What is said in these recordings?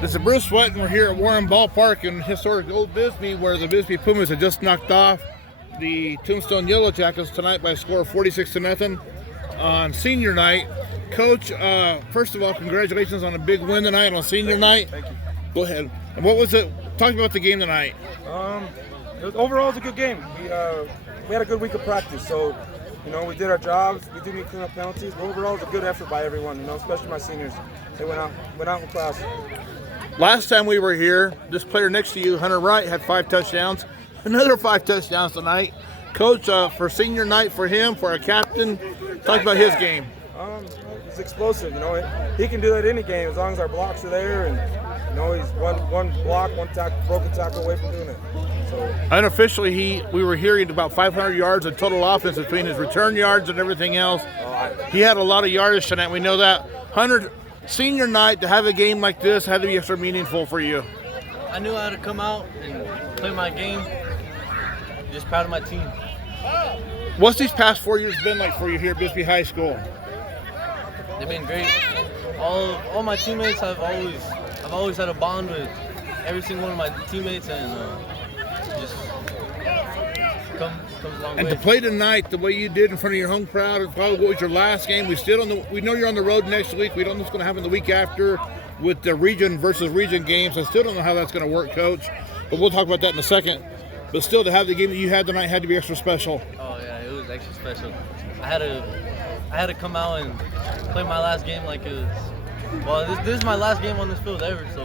This is Bruce Sweat, and we're here at Warren Ballpark in historic Old Bisbee, where the Bisbee Pumas had just knocked off the Tombstone Yellow Jackets tonight by a score of 46-0 on senior night. Coach, first of all, congratulations on a big win tonight on senior night. Thank you. Go ahead. And what was it? Talk about the game tonight. Overall, it was a good game. We had a good week of practice, so we did our jobs. We did need to clean up penalties, but overall, it was a good effort by everyone. Especially my seniors. They went out in class. Last time we were here, this player next to you, Hunter Wright, had 5 touchdowns. Another 5 touchdowns tonight. Coach, for senior night for him, for a captain, talk about his game. It's explosive. He can do that any game as long as our blocks are there, and he's one block, broken tackle away from doing it. So unofficially, we were hearing about 500 yards of total offense between his return yards and everything else. He had a lot of yardage tonight. We know that. Hunter, senior night, to have a game like this had to be extra meaningful for you. I knew I had to come out and play my game. Just proud of my team. What's these past 4 years been like for you here at Bisbee High School? They've been great. All my teammates, I've always had a bond with every single one of my teammates, and just comes a long way. And to play tonight the way you did in front of your home crowd, and probably what was your last game? We know you're on the road next week. We don't know what's going to happen the week after with the region versus region games. I still don't know how that's going to work, Coach. But we'll talk about that in a second. But still, to have the game that you had tonight had to be extra special. Oh yeah, it was extra special. I had to come out and play my last game like it was. Well, this is my last game on this field ever, so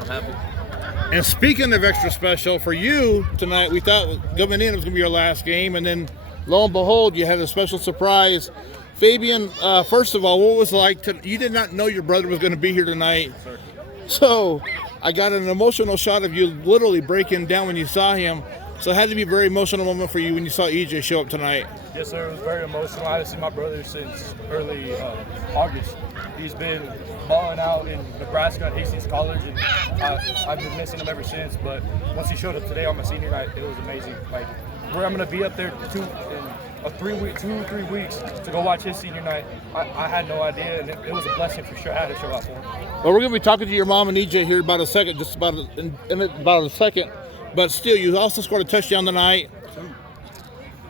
I'm happy. And speaking of extra special, for you tonight, we thought coming in it was going to be your last game, and then lo and behold, you had a special surprise. Fabian, first of all, what was it like you did not know your brother was going to be here tonight. Sir. So I got an emotional shot of you literally breaking down when you saw him. So it had to be a very emotional moment for you when you saw EJ show up tonight. Yes, sir. It was very emotional. I haven't seen my brother since early August. He's been balling out in Nebraska at Hastings College, and I've been missing him ever since. But once he showed up today on my senior night, it was amazing. Like, where I'm going to be up there in 3 weeks to go watch his senior night, I had no idea, and it was a blessing for sure. I had to show up for him. Well, we're going to be talking to your mom and EJ here about a second, in about a second. But still, you also scored a touchdown tonight.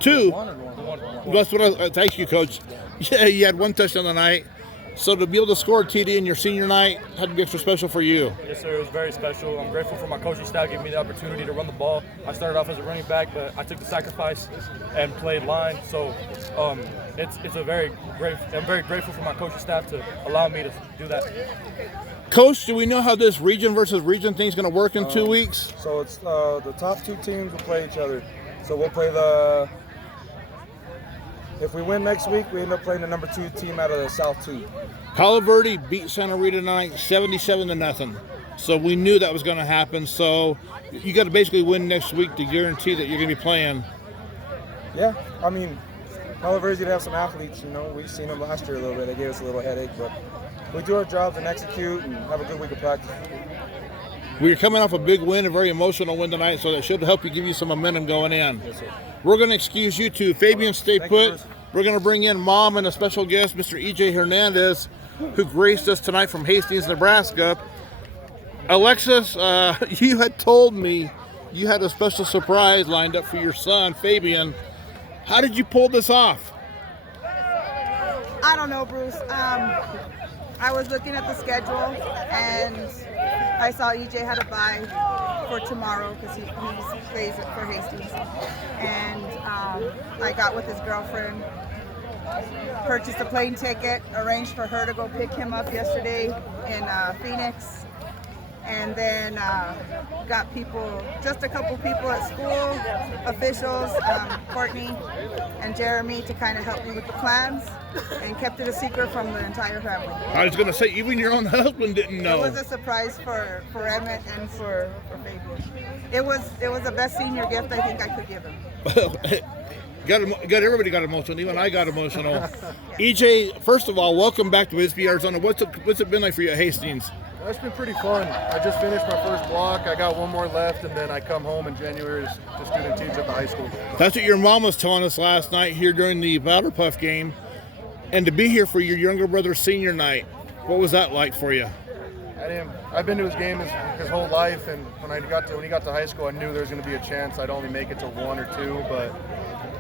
Two. One. That's what thank you, Coach. Yeah, you had 1 touchdown tonight. So to be able to score a TD in your senior night had to be extra special for you. Yes, sir. It was very special. I'm grateful for my coaching staff giving me the opportunity to run the ball. I started off as a running back, but I took the sacrifice and played line. So it's a very great. I'm very grateful for my coaching staff to allow me to do that. Coach, do we know how this region versus region thing is going to work in 2 weeks? So it's the top 2 teams will play each other. So we'll play if we win next week, we end up playing the number 2 team out of the South 2. Palo Verde beat Santa Rita tonight 77-0. So we knew that was going to happen. So you got to basically win next week to guarantee that you're going to be playing. Yeah, I mean, Palo Verde's going to have some athletes. We've seen them last year a little bit. They gave us a little headache, but we do our jobs and execute and have a good week of practice. We're coming off a big win, a very emotional win tonight, so that should help you give you some momentum going in. Yes, sir. We're going to excuse you two. Fabian, stay Thank put. you, Bruce. We're going to bring in Mom and a special guest, Mr. EJ Hernandez, who graced us tonight from Hastings, Nebraska. Alexis, you had told me you had a special surprise lined up for your son, Fabian. How did you pull this off? I don't know, Bruce. I was looking at the schedule, and I saw EJ had a bye for tomorrow because he plays it for Hastings. And I got with his girlfriend, purchased a plane ticket, arranged for her to go pick him up yesterday in Phoenix. And then got just a couple people at school, officials, Courtney and Jeremy, to kind of help me with the plans, and kept it a secret from the entire family. I was going to say, even your own husband didn't know. It was a surprise for Emmett and for Fabian. It was the best senior gift I think I could give him. Everybody got emotional. Even I got emotional. EJ, first of all, welcome back to Bisbee, Arizona. What's it been like for you at Hastings? It's been pretty fun. I just finished my first block. I got 1 more left, and then I come home in January to student teach at the high school. That's what your mom was telling us last night here during the Powder Puff game. And to be here for your younger brother's senior night, what was that like for you? I've been to his game his whole life, and when he got to high school, I knew there was going to be a chance I'd only make it to 1 or 2, but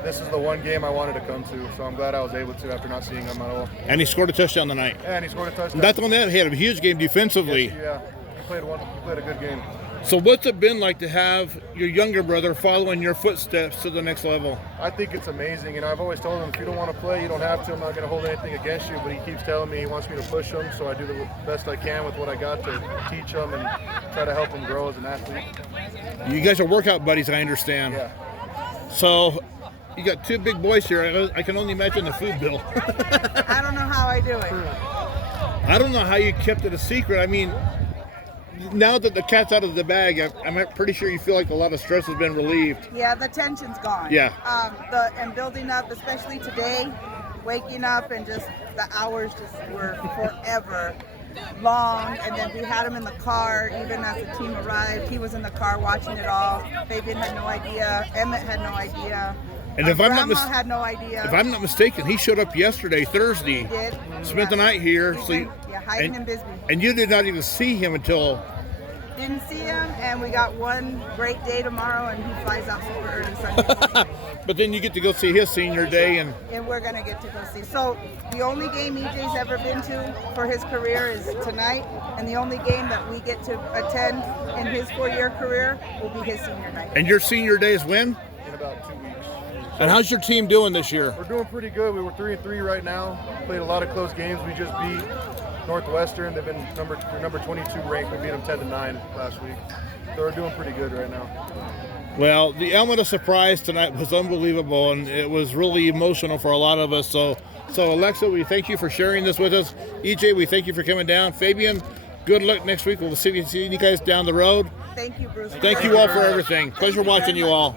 this is the one game I wanted to come to, so I'm glad I was able to after not seeing him at all. And he scored a touchdown tonight. Yeah, and he scored a touchdown. That's the one that he had a huge game defensively. Yeah, he played a good game. So what's it been like to have your younger brother following your footsteps to the next level? I think it's amazing, and I've always told him if you don't want to play, you don't have to. I'm not going to hold anything against you, but he keeps telling me he wants me to push him, so I do the best I can with what I got to teach him and try to help him grow as an athlete. You guys are workout buddies, I understand. Yeah. So you got 2 big boys here. I can only imagine the food bill. I don't know how I do it. I don't know how you kept it a secret. I mean, now that the cat's out of the bag, I'm pretty sure you feel like a lot of stress has been relieved. Yeah, the tension's gone. Yeah. And building up, especially today, waking up and just the hours just were forever long. And then we had him in the car, even as the team arrived. He was in the car watching it all. Fabian had no idea. Emmett had no idea. And if I'm not had no idea. if I'm not mistaken, he showed up yesterday, Thursday. He did. Spent the night here. He's So been, hiding in Bisbee. and you did not even see him until. Didn't see him, and we got one great day tomorrow, and he flies out super early Sunday. But then you get to go see his senior day, and We're gonna get to go see. So the only game EJ's ever been to for his career is tonight, and the only game that we get to attend in his 4-year career will be his senior night. and your senior day is when? In about 2 weeks. And how's your team doing this year? We're doing pretty good. We were 3-3 right now. Played a lot of close games. We just beat Northwestern. They've been number 22 ranked. We beat them 10-9 last week. So we're doing pretty good right now. Well, the element of surprise tonight was unbelievable, and it was really emotional for a lot of us. So Alexa, we thank you for sharing this with us. EJ, we thank you for coming down. Fabian, good luck next week. We'll see you guys down the road. Thank you, Bruce. Thank you all for everything. Pleasure watching you all.